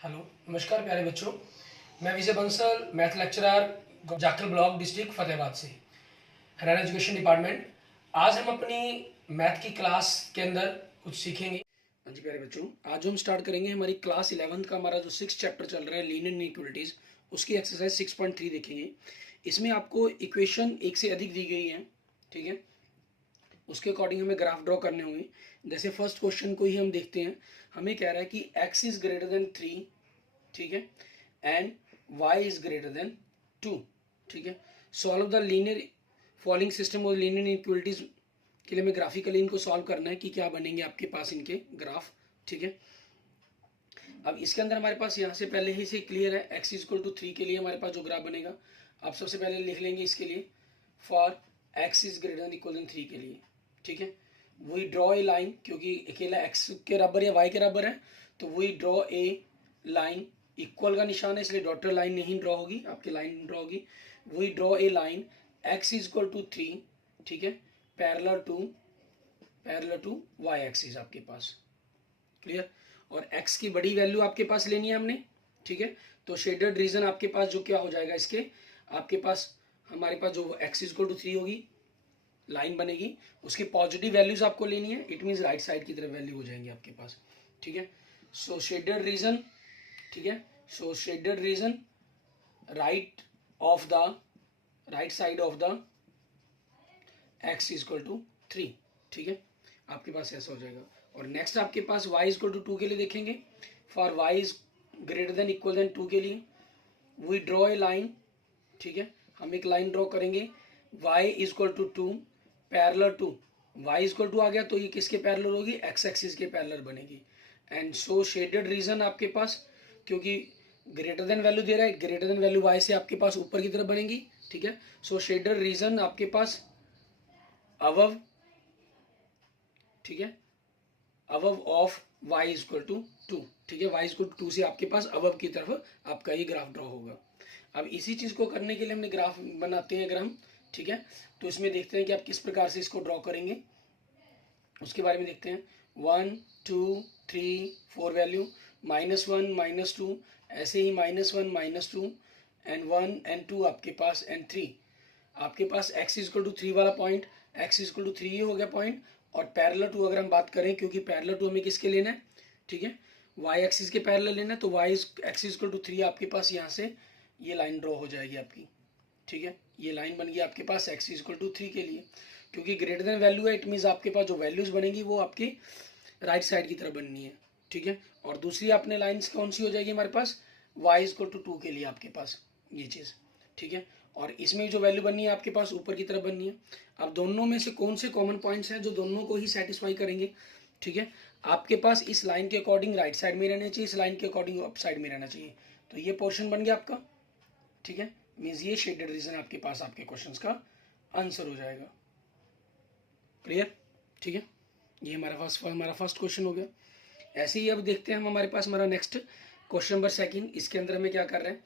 Hello, नमस्कार प्यारे बच्चों। मैं Vijay Bansal, math lecturer, Jakhal block, district Fatehabad से, हरियाणा एजुकेशन डिपार्टमेंट। आज हम अपनी मैथ की क्लास के अंदर कुछ सीखेंगे। हाँ जी प्यारे बच्चों, आज हम स्टार्ट करेंगे हमारी क्लास 11th का हमारा जो 6th चैप्टर चल रहा है लीनियर इनइक्वालिटीज़, उसकी एक्सरसाइज 6.3 देखेंगे। इसमें आपको इक्वेशन एक से अधिक दी गई है, ठीक है। उसके अकॉर्डिंग हमें ग्राफ ड्रॉ करने होंगे। जैसे फर्स्ट क्वेश्चन को ही हम देखते हैं। हमें कह रहा है कि x इज ग्रेटर देन 3, ठीक है, and y is greater than 2, ठीक है। Solve the linear following system और लीनियर इनइक्वालिटीज के लिए हमें ग्राफिकली इनको सॉल्व करना है कि क्या बनेंगे आपके पास इनके ग्राफ, ठीक है। अब इसके अंदर हमारे पास यहाँ से पहले ही से क्लियर है, x इक्वल टू 3 के लिए हमारे पास जो ग्राफ बनेगा, आप सबसे पहले लिख लेंगे इसके लिए for x is greater than equal than 3 के लिए, ठीक है। वी ड्रॉ ए लाइन, क्योंकि अकेला x के बराबर या y के बराबर है, तो we draw a line, equal का निशान है इसलिए डॉटर लाइन नहीं ड्रॉ होगी, आपकी लाइन ड्रॉ होगी। We draw a line x is equal to 3, ठीक है, पैरेलल टू y एक्सिस आपके पास, क्लियर। और x की बड़ी वैल्यू आपके पास लेनी है हमने, ठीक है। तो शेडेड रीजन आपके पास जो क्या हो जाएगा, इसके आपके पास हमारे पास जो x इक्वल टू 3 होगी, लाइन बनेगी, उसकी पॉजिटिव वैल्यूज आपको लेनी है। इट मीन्स राइट साइड की तरफ वैल्यू हो जाएंगी आपके पास, ठीक है। सो शेडेड रीजन, ठीक है, so shaded region right of the right side of the x equal to 3, ठीक है, आपके पास ऐसा हो जाएगा। और नेक्स्ट आपके पास y इक्वल टू 2 के लिए देखेंगे। For y is greater than equal than 2 के लिए वी ड्रॉ ए लाइन, ठीक है, हम एक लाइन ड्रॉ करेंगे y equal to 2 parallel to, y equal to आ गया तो ये किसके पैरेलल होगी, x एक्सिस के पैरेलल बनेगी। एंड सो शेडेड रीजन आपके पास, क्योंकि ग्रेटर देन वैल्यू दे रहा है, ग्रेटर देन वैल्यू y से आपके पास ऊपर की तरफ बनेगी, ठीक है। सो शेडेड रीजन आपके पास अबव, ठीक है, above of y equal to 2, ठीक है, y इक्वल टू 2 से आपके पास अबव की तरफ आपका ये ग्राफ ड्रॉ होगा। अब इसी चीज को करने के लिए हमने ग्राफ बनाते हैं अगर हम, ठीक है, तो इसमें देखते हैं कि आप किस प्रकार से इसको ड्रॉ करेंगे, उसके बारे में देखते हैं। 1 2 3 4 वैल्यू, -1 -2, ऐसे ही -1 -2 एंड 1 एंड 2 आपके पास एंड 3 आपके पास x इक्वल टू 3 वाला पॉइंट, x इक्वल टू 3 हो गया पॉइंट। और पैरेलल टू अगर हम बात करें, क्योंकि पैरेलल टू हमें किसके लेना है, ठीक है, y एक्सिस के पैरेलल लेना है, तो y x इक्वल टू 3 आपके पास यहाँ से ये लाइन ड्रॉ हो जाएगी आपकी, ठीक है। ये लाइन बन गई आपके पास x इक्वल टू 3 के लिए, क्योंकि ग्रेटर देन वैल्यू है, इट मीन्स आपके पास जो वैल्यूज बनेगी वो आपकी राइट साइड की तरफ बननी है, ठीक है। और दूसरी अपने लाइन्स कौन सी हो जाएगी हमारे पास, y इक्वल टू 2 के लिए आपके पास ये चीज़, ठीक है। और इसमें जो वैल्यू बननी है आपके पास ऊपर की तरफ बननी है। अब दोनों में से कौन से कॉमन पॉइंट्स हैं जो दोनों को ही सेटिस्फाई करेंगे, ठीक है। आपके पास इस लाइन के अकॉर्डिंग राइट साइड में रहना चाहिए, इस लाइन के अकॉर्डिंग अप साइड में रहना चाहिए, तो ये पोर्शन बन गया आपका, ठीक है। मीन्स ये शेडेड रीजन आपके पास आपके क्वेश्चन का आंसर हो जाएगा, क्लियर, ठीक है। ये हमारा फर्स्ट क्वेश्चन हो गया। ऐसे ही अब देखते हैं हम, हमारे पास हमारा नेक्स्ट क्वेश्चन नंबर सेकंड, इसके अंदर हमें क्या कर रहे हैं,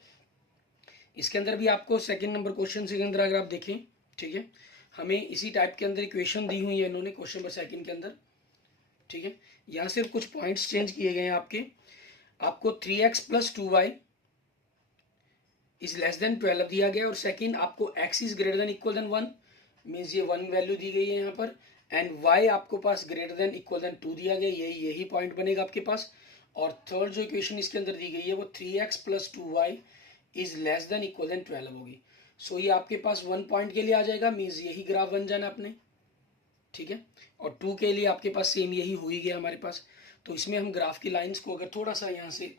इसके अंदर भी आपको सेकंड नंबर क्वेश्चन के अंदर अगर आप देखें, ठीक है, हमें इसी टाइप के अंदर इक्वेशन दी हुई है इन्होंने क्वेश्चन नंबर सेकंड के अंदर, ठीक है। यहाँ सिर्फ कुछ पॉइंट्स चेंज किए गए हैं आपको 3x plus 2y is less than 12 दिया गया, और सेकंड आपको x is greater than equal than 1, means ये 1 वैल्यू दी गई है यहाँ पर, एंड y आपको पास ग्रेटर देन इक्वल देन 2 दिया गया, यही पॉइंट बनेगा आपके पास। और थर्ड जो इक्वेशन इसके अंदर दी गई है वो 3x plus 2y is less than equal than 12 होगी। सो ये आपके पास 1 पॉइंट के लिए आ जाएगा, मीन्स यही ग्राफ बन जाना अपने, ठीक है। और 2 के लिए आपके पास सेम यही हो ही गया हमारे पास। तो इसमें हम ग्राफ की लाइंस को अगर थोड़ा सा यहाँ से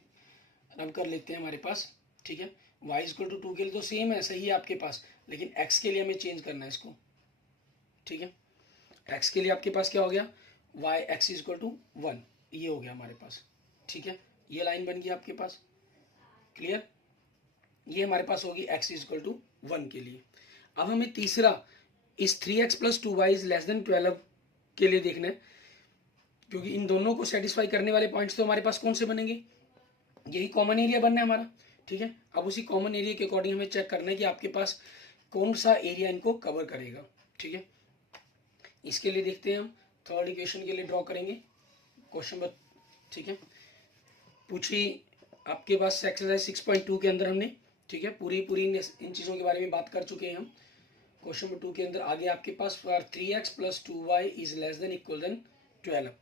रब कर लेते हैं हमारे पास, ठीक है। y इक्वल टू 2 के लिए तो सेम है, सही है आपके पास, लेकिन x के लिए हमें चेंज करना है इसको, ठीक है। x के लिए आपके पास क्या हो गया, y x इक्वल टू 1, ये हो गया हमारे पास, ठीक है। ये लाइन बन गई आपके पास, क्लियर। ये हमारे पास होगी x इक्वल टू 1 के लिए। अब हमें तीसरा इस 3x plus 2y is less than 12 के लिए देखना है, क्योंकि इन दोनों को सेटिस्फाई करने वाले पॉइंट्स तो हमारे पास कौन से बनेंगे, यही कॉमन एरिया बनना है हमारा, ठीक है। अब उसी कॉमन एरिया के अकॉर्डिंग हमें चेक करना है कि आपके पास कौन सा एरिया इनको कवर करेगा, ठीक है। इसके लिए देखते हैं हम थर्ड इक्वेशन के लिए ड्रॉ करेंगे क्वेश्चन नंबर, ठीक है। पूछी आपके पास एक्सरसाइज 6.2 के अंदर हमने, ठीक है, पूरी इन चीज़ों के बारे में बात कर चुके हैं हम। क्वेश्चन नंबर 2 के अंदर आगे आपके पास for 3x + 2y is less than equal than 12,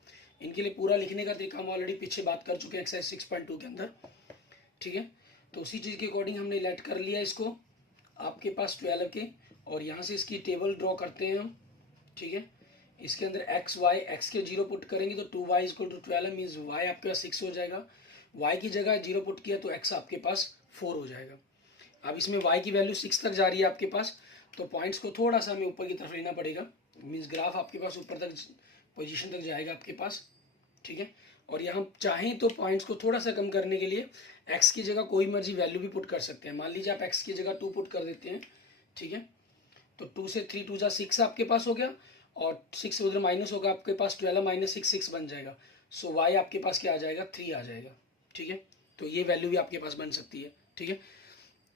इनके लिए पूरा लिखने का तरीका हम ऑलरेडी पीछे बात कर चुके हैं एक्सरसाइज 6.2 के अंदर, ठीक है। तो उसी चीज़ के अकॉर्डिंग हमने लेट कर लिया इसको आपके पास 12 के, और यहाँ से इसकी टेबल ड्रॉ करते हैं हम, ठीक है। इसके अंदर एक्स वाई, एक्स के 0 पुट करेंगे तो 2y = 12 मीन्स y आपके पास 6 हो जाएगा। y की जगह 0 पुट किया तो x आपके पास 4 हो जाएगा। अब इसमें y की वैल्यू 6 तक जा रही है आपके पास, तो पॉइंट्स को थोड़ा सा हमें ऊपर की तरफ लेना पड़ेगा, मीन्स ग्राफ आपके पास ऊपर तक पोजीशन तक जाएगा आपके पास, ठीक है। और यहाँ चाहें तो पॉइंट्स को थोड़ा सा कम करने के लिए x की जगह कोई मर्जी वैल्यू भी पुट कर सकते हैं। मान लीजिए आप x की जगह 2 पुट कर देते हैं, ठीक है, तो 2 से 3 2 जा 6 आपके पास हो गया, और 6 उधर माइनस होगा आपके पास 12 - 6 6 बन जाएगा। सो y आपके पास क्या आ जाएगा, 3 आ जाएगा, ठीक है। तो ये वैल्यू भी आपके पास बन सकती है, ठीक है।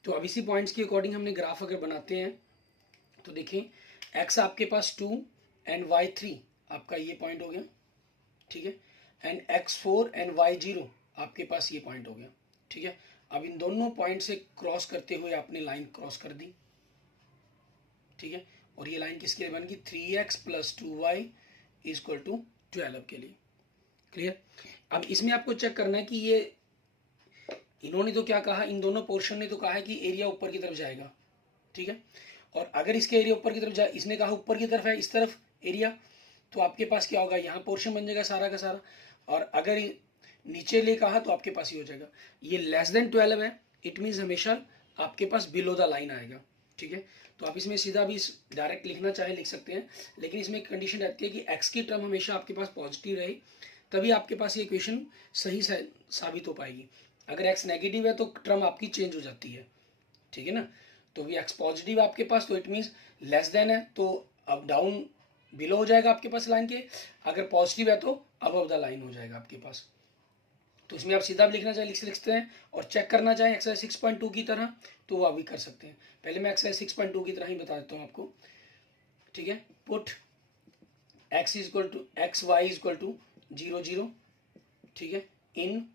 तो अब इसी पॉइंट्स के अकॉर्डिंग हमने ग्राफ अगर बनाते हैं तो देखिए x आपके पास 2 एंड y 3 आपका ये पॉइंट हो गया, ठीक है, एंड x 4 एंड y 0 आपके पास ये पॉइंट हो गया, ठीक है। अब इन दोनों पॉइंट से क्रॉस करते हुए आपने लाइन क्रॉस कर दी, ठीक है, और ये लाइन किसके लिए बन गई, 3x + 2y = 12 के लिए। क्लियर। अब इसमें आपको चेक करना है कि ये इन्होंने तो क्या कहा, इन दोनों पोर्शन ने तो कहा है कि एरिया ऊपर की तरफ जाएगा, ठीक है। और अगर इसके एरिया ऊपर की तरफ जाए, इसने कहा ऊपर की तरफ है इस तरफ एरिया, तो आपके पास क्या होगा, यहाँ पोर्शन बन जाएगा सारा का सारा। और अगर नीचे ले कहा तो आपके पास ही हो जाएगा। ये लेस देन 12 है, इट मीन्स हमेशा आपके पास बिलो द लाइन आएगा, ठीक है। तो आप इसमें सीधा भी डायरेक्ट लिखना चाहे लिख सकते हैं, लेकिन इसमें एक कंडीशन रहती है कि एक्स की टर्म हमेशा आपके पास पॉजिटिव रहे, तभी आपके पास ये इक्वेशन सही साबित हो पाएगी। अगर एक्स नेगेटिव है तो टर्म आपकी चेंज हो जाती है, ठीक है ना। तो भी एक्स पॉजिटिव है आपके पास तो इट मीन्स लेस देन है, तो अब डाउन बिलो हो जाएगा आपके पास लाइन के, अगर पॉजिटिव है तो अबव द लाइन हो जाएगा आपके पास। तो इसमें आप सीधा भी लिखना चाहे लिख सकते हैं, और चेक करना चाहे एक्सरसाइज 6.2 की तरह तो वो आप भी कर सकते हैं। पहले मैं एक्सरसाइज 6.2 की तरह ही बता देता हूँ आपको, ठीक है। पुट x y = 0 0, ठीक है, इन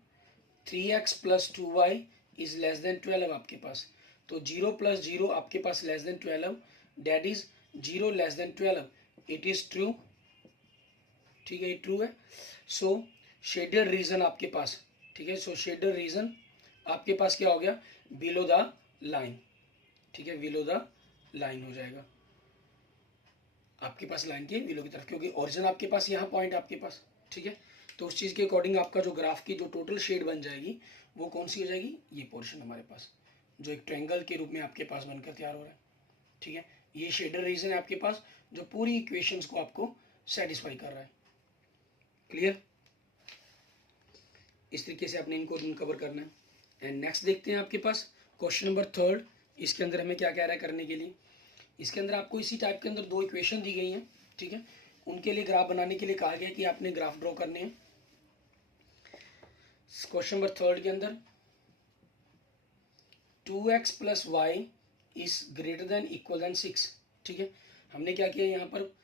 3x + 2y is less than 12 आपके पास, तो 0 + 0 आपके पास less than 12, that is 0 less than 12, it is true, ठीक है, ये ट्रू है। सो शेडेड रीजन आपके पास, ठीक है, सो शेडेड रीजन आपके पास क्या हो गया, बिलो द लाइन, ठीक है, बिलो द लाइन हो जाएगा आपके पास लाइन के बिलो की तरफ, क्योंकि ओरिजिन आपके पास यहाँ पॉइंट आपके पास, ठीक है। तो उस चीज़ के अकॉर्डिंग आपका जो ग्राफ की जो टोटल शेड बन जाएगी वो कौन सी हो जाएगी, ये पोर्शन हमारे पास जो एक ट्रायंगल के रूप में आपके पास बनकर तैयार हो रहा है, ठीक है। ये शेडर रीजन है आपके पास जो पूरी इक्वेशंस को आपको सेटिस्फाई कर रहा है। क्लियर। इस तरीके से आपने इनको कवर करना है। एंड नेक्स्ट देखते हैं आपके पास क्वेश्चन नंबर 3, इसके अंदर हमें क्या कह रहा है करने के लिए। इसके अंदर आपको इसी टाइप के अंदर 2 इक्वेशन दी गई हैं, ठीक है, उनके लिए ग्राफ बनाने के लिए कहा गया कि आपने ग्राफ ड्रॉ करने हैं। क्वेश्चन नंबर 3 के अंदर 2x + y is greater than equal than 6, ठीक है। हमने क्या किया यहाँ पर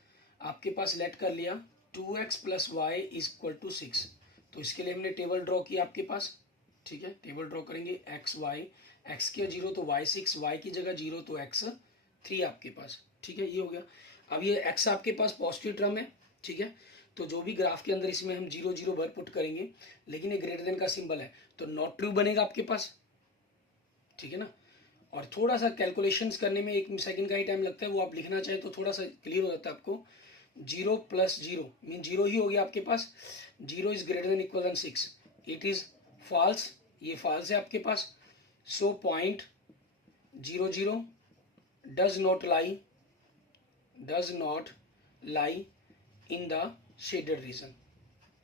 आपके पास लेट कर लिया 2x + y = 6, तो इसके लिए हमने टेबल ड्रॉ किया आपके पास, ठीक है। टेबल ड्रॉ करेंगे x y, x के 0 तो y 6, y की जगह 0 तो x 3 आपके पास, ठीक है, ये हो गया। अब ये x आपके पास पॉजिटिव टर्म है, ठीक है, तो जो भी ग्राफ के अंदर इसमें हम 0 0 भर पुट करेंगे, लेकिन ये ग्रेटर देन का सिंबल है तो नॉट ट्रू बनेगा आपके पास, ठीक है ना। और थोड़ा सा कैलकुलेशंस करने में 1 सेकंड का ही टाइम लगता है, वो आप लिखना चाहे तो थोड़ा सा क्लियर हो जाता है आपको। 0 + 0 मीन 0 ही हो गया आपके पास, 0 is greater than equal than 6, it is false, ये फॉल्स है आपके पास। So point 0 0 does not lie in the shaded region,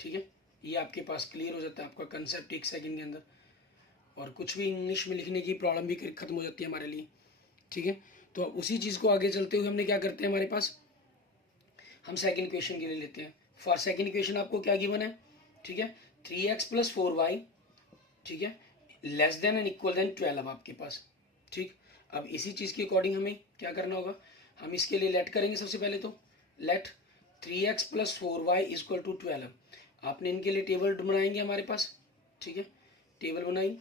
ठीक है। ये आपके पास क्लियर हो जाता है आपका कंसेप्ट 1 सेकंड के अंदर, और कुछ भी इंग्लिश में लिखने की प्रॉब्लम भी खत्म हो जाती है हमारे लिए, ठीक है। तो उसी चीज़ को आगे चलते हुए हमने क्या करते हैं, हमारे पास हम सेकंड इक्वेशन के लिए लेते हैं। फॉर सेकंड इक्वेशन आपको क्या गिवन है, ठीक है, 3x + 4y, ठीक है, less than and equal than 12 आपके पास, ठीक। अब इसी चीज़ के अकॉर्डिंग हमें क्या करना होगा, हम इसके लिए लेट करेंगे सबसे पहले तो लेट 3x + 4y = 12, आपने इनके लिए टेबल बनाएंगे हमारे पास, ठीक है, टेबल बनाई।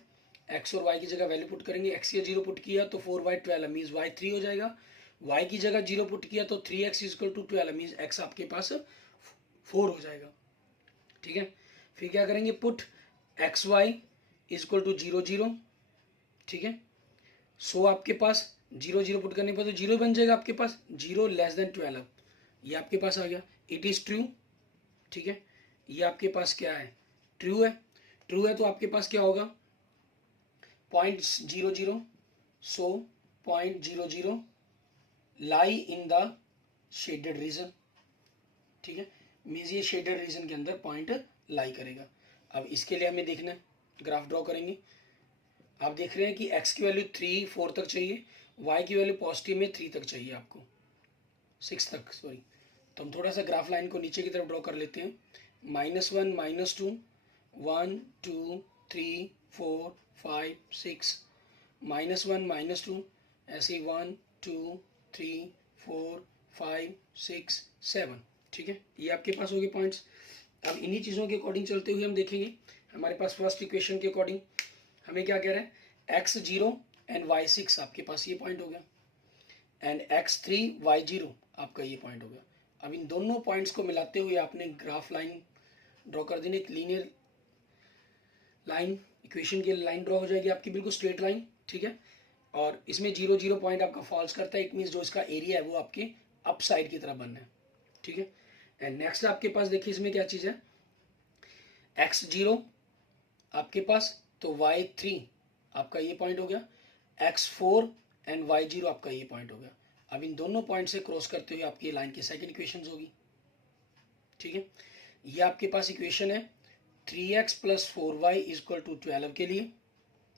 एक्स और वाई की जगह वैल्यू पुट करेंगे, एक्स की 0 पुट किया तो 4y 12 मीन्स वाई 3 हो जाएगा, वाई की जगह 0 पुट किया तो 3x equal to 12 means x आपके पास 4 हो जाएगा। ठीक है, फिर क्या करेंगे, put x Y equal to 0 0। ठीक है, सो आपके पास 0 0 पुट करने पर तो 0 बन जाएगा आपके पास, 0 लेस देन 12 ये आपके पास आ गया, इट इज़ ट्रू। ठीक है, ये आपके पास क्या है, ट्रू है। ट्रू है तो आपके पास क्या होगा, 0.00, सो 0.00 लाई इन द शेडेड रीजन। ठीक है, मीन्स ये शेडेड रीजन के अंदर पॉइंट लाई करेगा। अब इसके लिए हमें देखना है, ग्राफ ड्रॉ करेंगे। आप देख रहे हैं कि x की वैल्यू 3 4 तक चाहिए, y की वैल्यू पॉजिटिव में 3 तक चाहिए आपको, 6 तक सॉरी। तो हम थोड़ा सा ग्राफ लाइन को नीचे की तरफ ड्रॉ कर लेते हैं, -1 -2 1 2 3 4 5 6, -1 -2 ऐसे 1 2 3 4 5 6 7। ठीक है, ये आपके पास हो गए पॉइंट्स। अब इन्हीं चीज़ों के अकॉर्डिंग चलते हुए हम देखेंगे, हमारे पास फर्स्ट इक्वेशन के अकॉर्डिंग हमें क्या कह रहा है, x0 एंड y6 आपके पास ये पॉइंट हो गया, एंड x3 y0 आपका ये पॉइंट हो गया। अब इन दोनों पॉइंट्स को मिलाते हुए आपने ग्राफ लाइन ड्रॉ कर देनी, एक लीनियर लाइन, इक्वेशन की लाइन ड्रॉ हो जाएगी आपकी, बिल्कुल स्ट्रेट लाइन। ठीक है, और इसमें 0 0 पॉइंट आपका फॉल्स करता है, इट मीन्स जो इसका एरिया है वो आपके अप साइड की तरफ बनना है। ठीक है, एंड नेक्स्ट आपके पास देखिए इसमें क्या चीज़ है, x0 आपके पास तो y3 आपका ये पॉइंट हो गया, x4 एंड y0 आपका ये पॉइंट हो गया। अब इन दोनों पॉइंट से क्रॉस करते हुए आपकी लाइन की सेकंड इक्वेशन होगी। ठीक है, ये आपके पास इक्वेशन है 3x + 4y इक्वल टू 12 के लिए,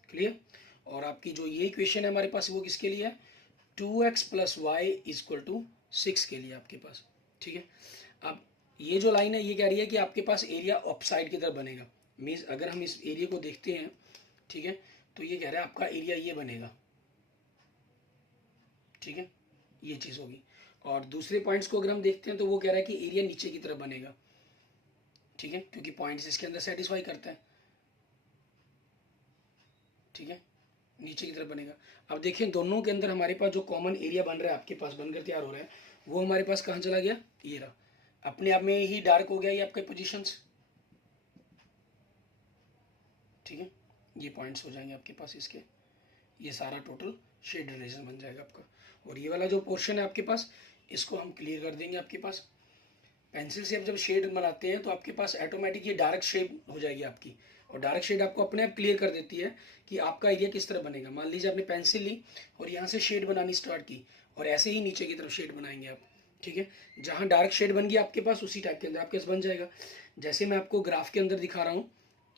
क्लियर। और आपकी जो ये इक्वेशन है हमारे पास वो किसके लिए है, 2x + y इक्वल टू 6 के लिए आपके पास। ठीक है, अब ये जो लाइन है ये कह रही है कि आपके पास एरिया अप साइड की तरफ बनेगा, मीन्स अगर हम इस एरिया को देखते हैं, ठीक है, तो ये कह रहा है आपका एरिया ये बनेगा। ठीक है, ये चीज़ होगी। और दूसरे पॉइंट्स को अगर हम देखते हैं तो वो कह रहा है कि एरिया नीचे की तरफ बनेगा। ठीक है, क्योंकि पॉइंट्स इसके अंदर सेटिस्फाई करता है। ठीक है, नीचे की तरफ बनेगा। अब देखिए दोनों के अंदर हमारे पास जो कॉमन एरिया बन रहा है आपके पास बनकर तैयार हो रहा है, वो हमारे पास कहाँ चला गया, ये रहा, अपने आप में ही डार्क हो गया ये आपके पोजीशंस। ठीक है, ये पॉइंट्स हो जाएंगे आपके पास इसके, ये सारा टोटल शेडेड रीजन बन जाएगा आपका। और ये वाला जो पोर्शन है आपके पास, इसको हम क्लियर कर देंगे। आपके पास पेंसिल से आप जब शेड बनाते हैं तो आपके पास ऑटोमेटिक ये डार्क शेड हो जाएगी आपकी, और डार्क शेड आपको अपने आप क्लियर कर देती है कि आपका एरिया किस तरह बनेगा। मान लीजिए आपने पेंसिल ली और यहाँ से शेड बनानी स्टार्ट की, और ऐसे ही नीचे की तरफ शेड बनाएंगे आप। ठीक है, जहाँ डार्क शेड बन गई आपके पास उसी टाइप के अंदर आपके पास बन जाएगा, जैसे मैं आपको ग्राफ के अंदर दिखा रहा हूँ।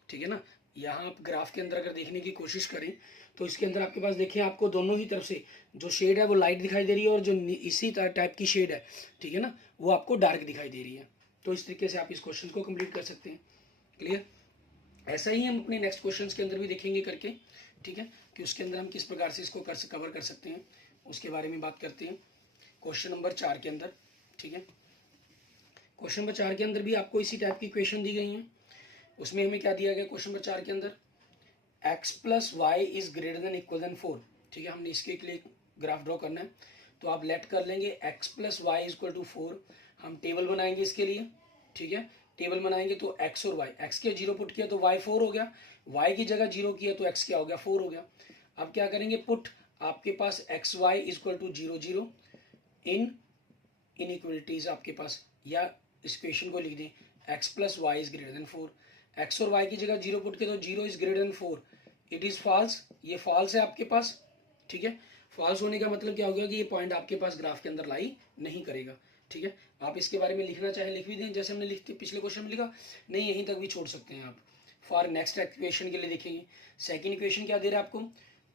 ठीक है ना, यहाँ आप ग्राफ के अंदर अगर देखने की कोशिश करें तो इसके अंदर आपके पास देखिए आपको दोनों ही तरफ से जो शेड है वो लाइट दिखाई दे रही है, और जो इसी टाइप की शेड है, ठीक है ना, वो आपको डार्क दिखाई दे रही है। तो इस तरीके से आप इस क्वेश्चन को कंप्लीट कर सकते हैं। क्लियर, ऐसा ही हम अपने नेक्स्ट क्वेश्चन के अंदर भी देखेंगे करके। ठीक है, कि उसके अंदर हम किस प्रकार से इसको कवर कर सकते हैं उसके बारे में बात करते हैं क्वेश्चन नंबर 4 के अंदर। ठीक है, क्वेश्चन नंबर 4 के अंदर भी आपको इसी टाइप की इक्वेशन दी गई है। उसमें हमें क्या दिया गया क्वेश्चन नंबर 4 के अंदर, x + y is greater than equal than 4। ठीक है, हमने इसके लिए ग्राफ ड्रॉ करना है, तो आप लेट कर लेंगे x + y इक्वल टू 4। हम टेबल बनाएंगे इसके लिए। ठीक है, टेबल बनाएंगे तो x और y, x के 0 पुट किया तो y 4 हो गया, y की जगह 0 किया तो x क्या हो गया, 4 हो गया। अब क्या करेंगे, पुट आपके पास x y equal to 0 0 in inequalities आपके पास, या इस इक्वेशन को लिख दें x + y is greater than 4। x और y की जगह 0 पुट किया तो 0 is greater than 4, it is false, ये फॉल्स है आपके पास। ठीक है, फॉल्स होने का मतलब क्या हो गया कि ये पॉइंट आपके पास ग्राफ के अंदर लाई नहीं करेगा। ठीक है, आप इसके बारे में लिखना चाहे लिख भी दें, जैसे हमने लिखते पिछले क्वेश्चन में लिखा, नहीं यहीं तक भी छोड़ सकते हैं आप। फॉर नेक्स्ट इक्वेशन के लिए देखेंगे, सेकेंड इक्वेशन क्या दे रहा है आपको,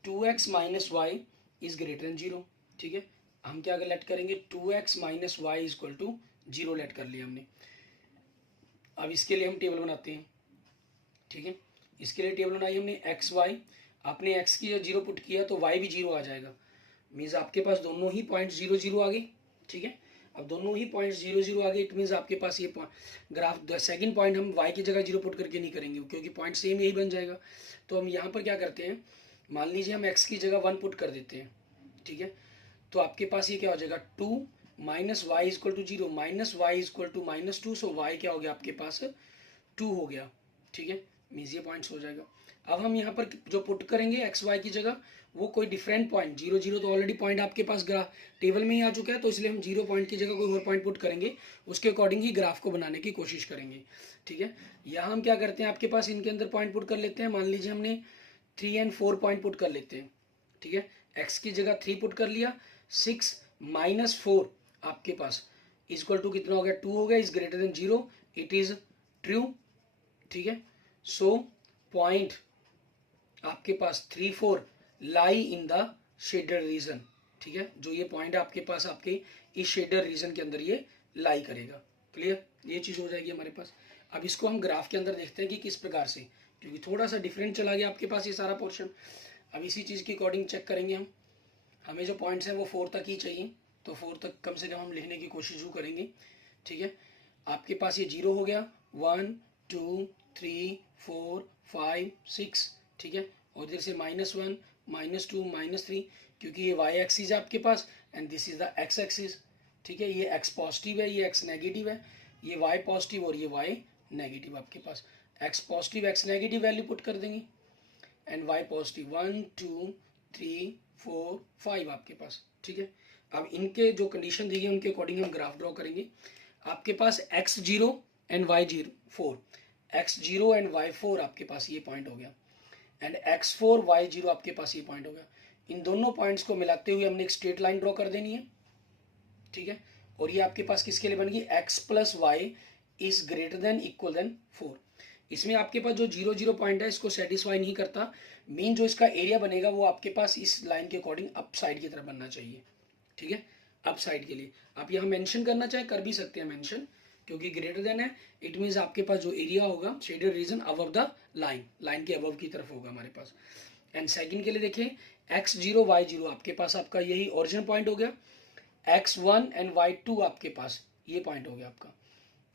2x - y is greater then 0। ठीक है, हम क्या लेट करेंगे, 2x - y equal to 0 late कर लिया हमने। अब इसके लिए हम टेबल बनाते हैं। ठीक है, इसके लिए टेबल बनाई हमने एक्स वाई, आपने एक्स की 0 पुट किया तो वाई भी 0 आ जाएगा, मीन्स आपके पास दोनों ही पॉइंट 0 0 आ गए। ठीक है, अब दोनों ही पॉइंट 0 0 आ गए, इट मीन्स आपके पास ये ग्राफ सेकंड पॉइंट हम y की जगह 0 पुट करके नहीं करेंगे क्योंकि पॉइंट सेम यही बन जाएगा। तो हम यहाँ पर क्या करते हैं, मान लीजिए हम x की जगह 1 पुट कर देते हैं, ठीक है। तो आपके पास ये क्या हो जाएगा 2 minus y is equal to 0 minus y is equal to -2, so y क्या हो गया आपके पास 2 हो गया, ठीक है। मीन्स ये पॉइंट्स हो जाएगा। अब हम यहाँ पर जो पुट करेंगे एक्स वाई की जगह वो कोई डिफरेंट पॉइंट 0 0 तो ऑलरेडी पॉइंट आपके पास टेबल में ही आ चुका है, तो इसलिए हम 0 पॉइंट की जगह कोई और पॉइंट पुट करेंगे, उसके अकॉर्डिंग ही ग्राफ को बनाने की कोशिश करेंगे, ठीक है। यहाँ हम क्या करते हैं, आपके पास इनके अंदर पॉइंट पुट कर लेते हैं। मान लीजिए हमने 3 और 4 पॉइंट पुट कर लेते हैं, ठीक है। एक्स की जगह 3 पुट कर लिया, 6 माइनस 4 आपके पास इक्वल टू कितना हो गया 2 हो गया, is greater then 0, it is true, ठीक है। सो पॉइंट आपके पास 3 4 लाई इन द शेडेड रीजन, ठीक है। जो ये पॉइंट आपके पास आपके इस शेडेड रीजन के अंदर ये लाई करेगा। क्लियर, ये चीज़ हो जाएगी हमारे पास। अब इसको हम ग्राफ के अंदर देखते हैं कि किस प्रकार से, क्योंकि थोड़ा सा डिफरेंट चला गया आपके पास ये सारा पोर्शन। अब इसी चीज़ की अकॉर्डिंग चेक करेंगे हम, हमें जो पॉइंट्स हैं वो 4 तक ही चाहिए, तो 4 तक कम से कम हम लिखने की कोशिश करेंगे, ठीक है। आपके पास ये 0 हो गया, 1 2 3 4 5 6, ठीक है। और इधर से -1 -2 -3, क्योंकि ये y एक्सिस है आपके पास and this is the x axis, ठीक है। ये x पॉजिटिव है, ये x नेगेटिव है, ये y पॉजिटिव और ये y नेगेटिव आपके पास। x positive x negative value put कर देंगे एंड y पॉजिटिव 1 2 3 4 5 आपके पास, ठीक है। अब इनके जो कंडीशन दी गई उनके अकॉर्डिंग हम ग्राफ ड्रॉ करेंगे। आपके पास x0 and y0 4, x0 and y4 आपके पास ये पॉइंट हो गया एंड x4 y0 आपके पास ये पॉइंट हो गया। इन दोनों पॉइंट्स को मिलाते हुए हमने एक स्ट्रेट लाइन ड्रॉ कर देनी है, ठीक है। और ये आपके पास किसके लिए बनेगी, x plus y is greater than equal than 4। इसमें आपके पास जो 0 0 पॉइंट है इसको सेटिस्फाई नहीं करता, मेन जो इसका एरिया बनेगा वो आपके पास इस लाइन के अकॉर्डिंग अप साइड की तरफ बनना चाहिए, ठीक है। अप साइड के लिए आप यहाँ मेंशन करना चाहे कर भी सकते हैं मेंशन, क्योंकि ग्रेटर देन है, इट मीन्स आपके पास जो एरिया होगा shaded region above the line, line के अबव की तरफ होगा हमारे पास। एंड सेकंड के लिए देखिए x0 y0 आपके पास आपका यही ओरिजिन पॉइंट हो गया, x1 एंड y2 आपके पास ये पॉइंट हो गया आपका।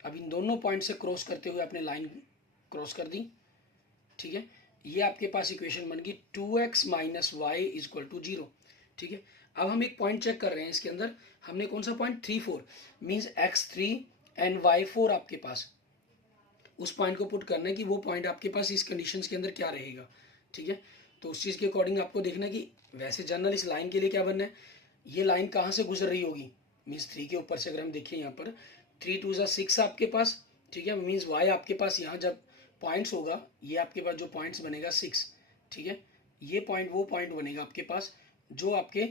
अब इन दोनों पॉइंट से क्रॉस करते हुए आपने लाइन क्रॉस कर दी, ठीक है। ये आपके पास इक्वेशन बन गई 2x minus y is equal to 0, ठीक है। अब हम एक पॉइंट चेक कर रहे हैं इसके अंदर, हमने कौन सा point 3 4 means x3 and y4 आपके पास उस पॉइंट को पुट करना है कि वो पॉइंट आपके पास इस कंडीशंस के अंदर क्या रहेगा, ठीक है। तो उस चीज़ के अकॉर्डिंग आपको देखना है कि वैसे जनरल इस लाइन के लिए क्या बनना है, ये लाइन कहाँ से गुजर रही होगी, मीन्स 3 के ऊपर से अगर हम देखें यहाँ पर 3 2 6 आपके पास, ठीक है। मीन्स y आपके पास यहाँ जब पॉइंट्स होगा ये आपके पास जो पॉइंट्स बनेगा 6, ठीक है। ये पॉइंट वो पॉइंट बनेगा आपके पास जो आपके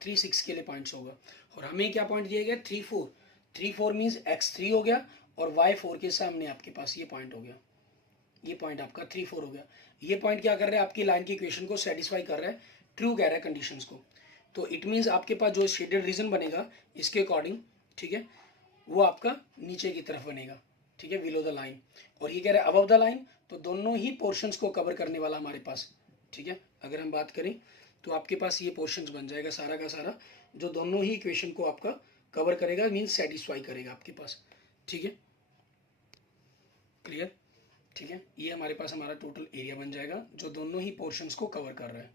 3 6 के लिए पॉइंट्स होगा। और हमें क्या पॉइंट दिया गया 3 4, 3 4 मीन्स x3 हो गया और y4 के सामने आपके पास ये पॉइंट हो गया, ये पॉइंट आपका 3 4 हो गया। ये पॉइंट क्या कर रहा है, आपकी लाइन की इक्वेशन को सेटिस्फाई कर रहा है, ट्रू कह रहा है कंडीशंस को। तो इट मीन्स आपके पास जो शेडेड रीजन बनेगा इसके अकॉर्डिंग, ठीक है, वो आपका नीचे की तरफ बनेगा, ठीक है, बिलो द लाइन। और ये कह रहा है अबव द लाइन, तो दोनों ही पोर्शंस को कवर करने वाला हमारे पास, ठीक है। अगर हम बात करें तो आपके पास ये पोर्शंस बन जाएगा सारा का सारा, जो दोनों ही इक्वेशन को आपका कवर करेगा, मीन्स सेटिस्फाई करेगा आपके पास, ठीक है। क्लियर, ठीक है। ये हमारे पास हमारा टोटल एरिया बन जाएगा जो दोनों ही पोर्शंस को कवर कर रहा है,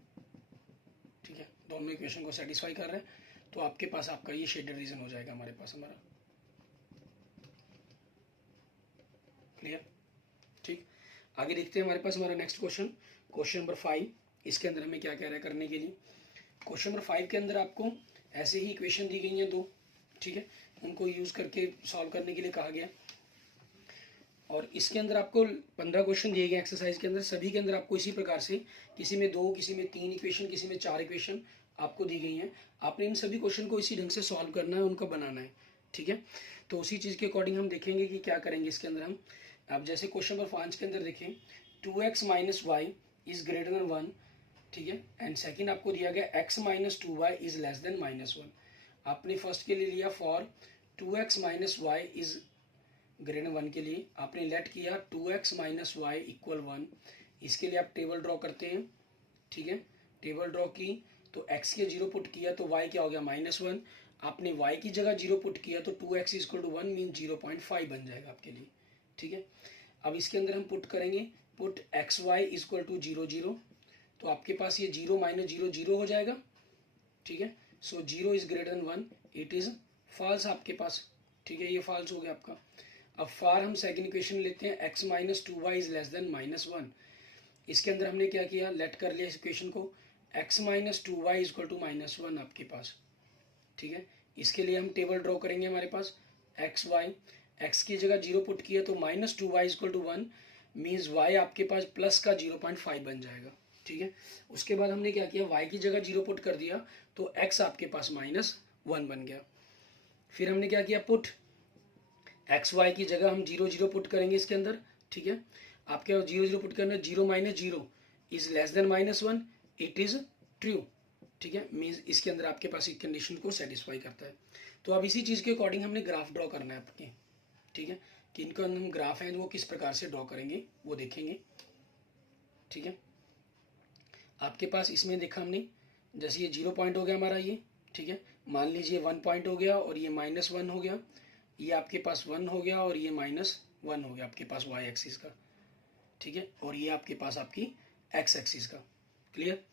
ठीक है, दोनों इक्वेशन को सेटिस्फाई कर रहा है। तो आपके पास आपका ये शेडेड रीजन हो जाएगा हमारे पास हमारा। क्लियर, ठीक। आगे देखते हैं हमारे पास हमारा नेक्स्ट क्वेश्चन, क्वेश्चन नंबर 5। इसके अंदर हमें क्या कह रहा है करने के लिए। क्वेश्चन नंबर 5 के अंदर आपको ऐसे ही इक्वेशन दी गई हैं 2, ठीक है, उनको यूज करके सॉल्व करने के लिए कहा गया। और इसके अंदर आपको 15 क्वेश्चन दिए गए एक्सरसाइज के अंदर, सभी के अंदर आपको इसी प्रकार से किसी में 2, किसी में 3 इक्वेशन, किसी में 4 इक्वेशन आपको दी गई हैं। आपने इन सभी क्वेश्चन को इसी ढंग से सॉल्व करना है, उनको बनाना है, ठीक है। तो उसी चीज़ के अकॉर्डिंग हम देखेंगे कि क्या करेंगे इसके अंदर हम। अब जैसे क्वेश्चन नंबर 5 के अंदर देखें 2x minus y is greater than 1, ठीक है। एंड सेकेंड आपको दिया गया x minus 2y is less than -1। आपने फर्स्ट के लिए लिया for 2x minus y is greater than 1 के लिए आपने लेट किया 2x माइनस वाई इक्वल 1। इसके लिए आप टेबल ड्रॉ करते हैं, ठीक है। टेबल ड्रॉ की तो x के 0 पुट किया तो y क्या हो गया -1। आपने y की जगह 0 पुट किया तो 2x इक्वल टू 1 मीन 0.5 बन जाएगा आपके लिए, ठीक है। अब इसके अंदर हम पुट करेंगे, put x Y equal to 0 0, तो आपके पास ये 0 माइनस 0 0 हो जाएगा, ठीक है। So 0 is greater than 1, it is false आपके पास, ठीक है, ये फॉल्स हो गया आपका। अब फार हम सेकंड इक्वेशन लेते हैं, x minus 2y is less than -1। इसके अंदर हमने क्या किया, लेट कर लिया इस इक्वेशन को, x minus 2y equal to -1 आपके पास, ठीक है। इसके लिए हम टेबल ड्रॉ करेंगे, हमारे पास एक्स वाई, एक्स की जगह 0 पुट किया तो -2y equal to 1 means y आपके पास प्लस का 0.5 बन जाएगा, ठीक है। उसके बाद हमने क्या किया, y की जगह 0 पुट कर दिया तो x आपके पास -1 बन गया। फिर हमने क्या किया, पुट एक्स वाई की जगह हम 0 0 पुट करेंगे इसके अंदर, ठीक है। आपके 0 0 पुट करना, 0 minus 0 is less than -1, it is true, ठीक है। मीन्स इसके अंदर आपके पास एक कंडीशन को सेटिस्फाई करता है। तो अब इसी चीज़ के अकॉर्डिंग हमने ग्राफ ड्रॉ करना है आपके, ठीक है। कि इनका हम ग्राफ हैं वो किस प्रकार से ड्रॉ करेंगे वो देखेंगे, ठीक है। आपके पास इसमें देखा हमने, जैसे ये 0 पॉइंट हो गया हमारा ये, ठीक है। मान लीजिए 1 पॉइंट हो गया और ये -1 हो गया, ये आपके पास 1 हो गया और ये -1 हो गया आपके पास y एक्सिस का, ठीक है। और ये आपके पास आपकी x एक्सिस का, क्लियर।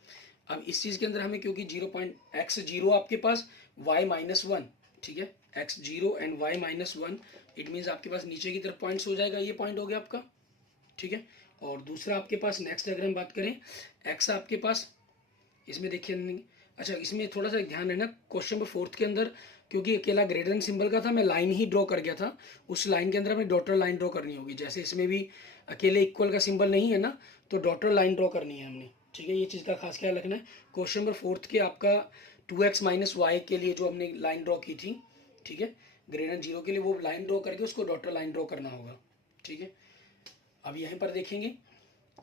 अब इस चीज़ के अंदर हमें, क्योंकि x0 आपके पास y-1, ठीक है, x0 and y-1, it means आपके पास नीचे की तरफ पॉइंट्स हो जाएगा, ये पॉइंट हो गया आपका, ठीक है। और दूसरा आपके पास नेक्स्ट अगर हम बात करें, x आपके पास इसमें देखिए, अच्छा इसमें थोड़ा सा ध्यान रहना, क्वेश्चन नंबर 4 के अंदर क्योंकि अकेला ग्रेटर देन सिंबल का था, मैं लाइन ही ड्रॉ कर गया था, उस लाइन के अंदर हमें डॉटर लाइन ड्रॉ करनी होगी। जैसे इसमें भी अकेले इक्वल का सिंबल नहीं है ना, तो डॉटर लाइन ड्रॉ करनी है हमने, ठीक है। ये चीज़ का खास ख्याल रखना है। क्वेश्चन नंबर 4 के आपका 2x माइनस वाई के लिए जो हमने लाइन ड्रॉ की थी, ठीक है, ग्रेटर देन 0 के लिए, वो लाइन ड्रॉ करके उसको डॉटर लाइन ड्रॉ करना होगा, ठीक है। अब यहीं पर देखेंगे,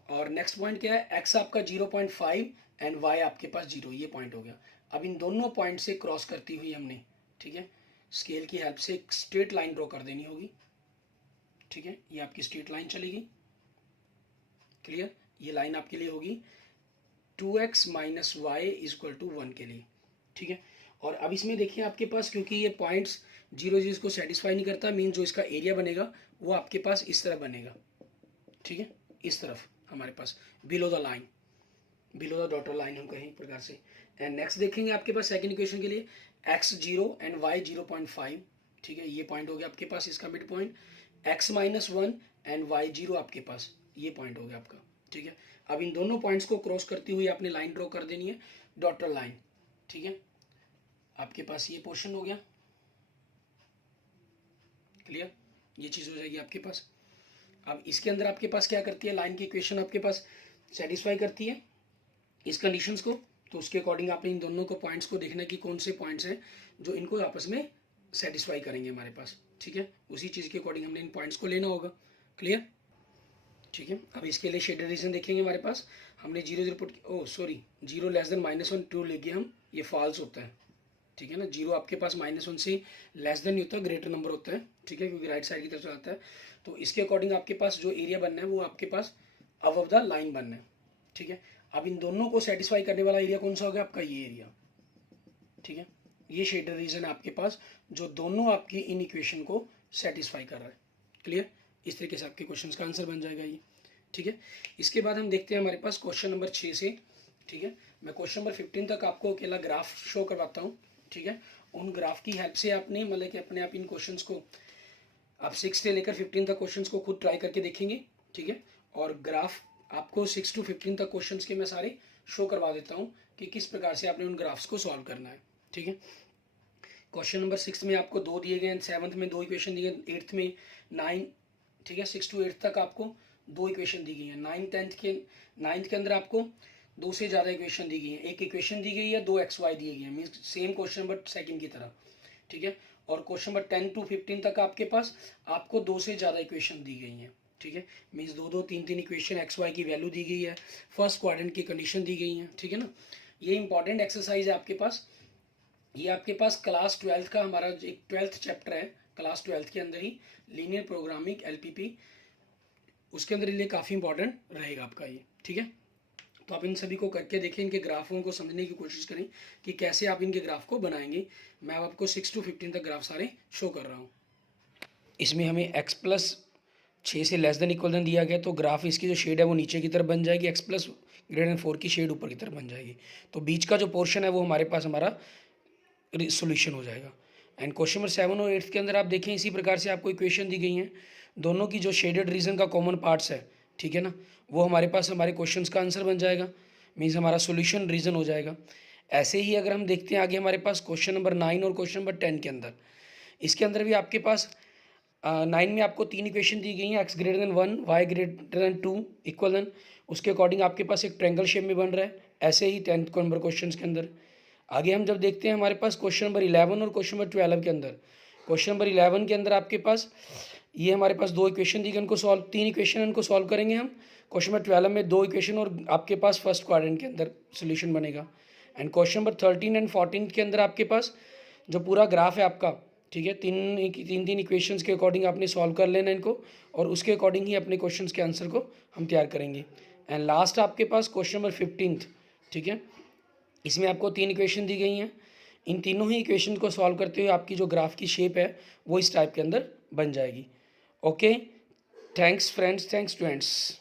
और नेक्स्ट पॉइंट क्या है, x आपका 0.5 एंड y आपके पास 0, ये पॉइंट हो गया। अब इन दोनों पॉइंट से क्रॉस करती हुई हमने, ठीक है, स्केल की हेल्प से एक स्ट्रेट लाइन ड्रॉ कर देनी होगी, ठीक है। ये आपकी स्ट्रेट लाइन चलेगी, क्लियर। ये लाइन आपके लिए होगी 2x minus Y equal to 1 के लिए, ठीक है। और अब इसमें देखिए आपके पास, क्योंकि ये पॉइंट्स 0 0 इसको सेटिस्फाई नहीं करता, मीन जो इसका एरिया बनेगा वो आपके पास इस तरह बनेगा, ठीक है, इस तरफ हमारे पास below the line, below the dotted line हम कहें एक प्रकार से। एंड नेक्स्ट देखेंगे आपके पास सेकंड इक्वेशन के लिए, x0 एंड y 0.5, ठीक है, ये पॉइंट हो गया आपके पास इसका mid point, x-1 and y0 आपके पास ये पॉइंट हो गया आपका, ठीक है। अब इन दोनों पॉइंट्स को क्रॉस करती हुई आपने लाइन ड्रॉ कर देनी है, डॉटर लाइन, ठीक है। आपके पास ये पोर्शन हो गया, क्लियर, ये चीज़ हो जाएगी आपके पास। अब इसके अंदर आपके पास क्या करती है, लाइन की इक्वेशन आपके पास सेटिस्फाई करती है इस कंडीशंस को, तो उसके अकॉर्डिंग आपने इन दोनों को पॉइंट्स को देखना कि कौन से पॉइंट्स हैं जो इनको आपस में सेटिस्फाई करेंगे हमारे पास, ठीक है। उसी चीज़ के अकॉर्डिंग हमने इन पॉइंट्स को लेना होगा, क्लियर, ठीक है। अब इसके लिए शेडेड रीजन देखेंगे, हमारे पास हमने 0 0 पुट, ओ सॉरी 0 लेस देन -1 2 लेके हम, ये फॉल्स होता है, ठीक है ना। 0 आपके पास -1 से लेस देन नहीं होता, ग्रेटर नंबर होता है, ठीक है, क्योंकि राइट साइड की तरफ से आता है। तो इसके अकॉर्डिंग आपके पास जो एरिया बनना है वो आपके पास अबव द लाइन बनना है, ठीक है। अब इन दोनों को सेटिस्फाई करने वाला एरिया कौन सा होगा आपका, ये एरिया, ठीक है। ये शेडर रीजन है आपके पास जो दोनों आपकी इन इक्वेशन को सेटिस्फाई कर रहा है, क्लियर। इस तरीके से आपके क्वेश्चन का आंसर बन जाएगा ये, ठीक है। इसके बाद हम देखते हैं हमारे पास क्वेश्चन नंबर 6 से, ठीक है। मैं क्वेश्चन नंबर 15 तक आपको अकेला ग्राफ शो करवाता हूँ, ठीक है। उन ग्राफ की हेल्प से आपने मतलब कि अपने आप इन क्वेश्चंस को आप 6 से लेकर 15 तक क्वेश्चंस को खुद ट्राई करके देखेंगे, ठीक है। और ग्राफ आपको 6 to 15 तक क्वेश्चंस के मैं सारे शो करवा देता हूँ कि किस प्रकार से आपने उन ग्राफ्स को सॉल्व करना है, ठीक है। क्वेश्चन नंबर 6 में आपको 2 दिए गए हैं, 7th में 2 इक्वेशन दिए गए, 8th में 9, ठीक है, 6 to 8 तक आपको 2 इक्वेशन दी गई है। 9th के अंदर आपको 2 से ज़्यादा इक्वेशन दी गई है, एक इक्वेशन दी गई है, 2 XY दिए गए हैं, मीन्स सेम क्वेश्चन नंबर 2 की तरह, ठीक है। और क्वेश्चन नंबर 10 to 15 तक आपके पास आपको 2 से ज़्यादा इक्वेशन दी गई हैं, ठीक है, मीन्स 2 3 इक्वेशन XY की वैल्यू दी गई है, फर्स्ट क्वाड्रेंट की कंडीशन दी गई है, ठीक है ना। ये इंपॉर्टेंट एक्सरसाइज है आपके पास, ये आपके पास क्लास 12th का हमारा एक 12th चैप्टर है, क्लास 12th के अंदर ही लीनियर प्रोग्रामिंग LPP, उसके अंदर लिए काफ़ी इंपॉर्टेंट रहेगा आपका ये, ठीक है। तो आप इन सभी को करके देखें, इनके ग्राफों को समझने की कोशिश करें कि कैसे आप इनके ग्राफ को बनाएंगे। मैं अब आपको 6 to 15 तक ग्राफ सारे शो कर रहा हूँ। इसमें हमें x प्लस 6 से लेस देन इक्वल देन दिया गया, तो ग्राफ इसकी जो शेड है वो नीचे की तरफ बन जाएगी, x प्लस ग्रेटर देन 4 की शेड ऊपर की तरफ बन जाएगी। तो बीच का जो पोर्शन है वो हमारे पास हमारा सोल्यूशन हो जाएगा। एंड क्वेश्चन नंबर 7 और 8 के अंदर आप देखें इसी प्रकार से आपको इक्वेशन दी गई हैं, दोनों की जो शेडेड रीजन का कॉमन पार्ट्स है, ठीक है ना, वो हमारे पास हमारे क्वेश्चन का आंसर बन जाएगा, मीन्स हमारा सोल्यूशन रीजन हो जाएगा। ऐसे ही अगर हम देखते हैं आगे हमारे पास क्वेश्चन नंबर 9 और क्वेश्चन नंबर 10 के अंदर, इसके अंदर भी आपके पास 9 में आपको 3 इक्वेशन दी गई हैं, x greater than 1, y greater than 2 equal than, उसके अकॉर्डिंग आपके पास एक ट्रायंगल शेप में बन रहा है। ऐसे ही 10th नंबर क्वेश्चन के अंदर आगे हम जब देखते हैं हमारे पास क्वेश्चन नंबर 11 और क्वेश्चन नंबर 12 के अंदर, क्वेश्चन नंबर 11 के अंदर आपके पास ये हमारे पास 2 इक्वेशन दी गई, उनको सॉल्व 3 इक्वेशन इनको सॉल्व करेंगे हम। क्वेश्चन नंबर 12 में 2 इक्वेशन और आपके पास फर्स्ट क्वाड्रेंट के अंदर सोल्यूशन बनेगा। एंड क्वेश्चन नंबर 13 एंड 14 के अंदर आपके पास जो पूरा ग्राफ है आपका, ठीक है, तीन इक्वेशंस के अकॉर्डिंग आपने सॉल्व कर लेना इनको, और उसके अकॉर्डिंग ही अपने क्वेश्चंस के आंसर को हम तैयार करेंगे। एंड लास्ट आपके पास क्वेश्चन नंबर 15, ठीक है, इसमें आपको 3 इक्वेशन दी गई हैं, इन तीनों ही इक्वेशन को सॉल्व करते हुए आपकी जो ग्राफ की शेप है वो इस टाइप के अंदर बन जाएगी। Okay, thanks friends, thanks students.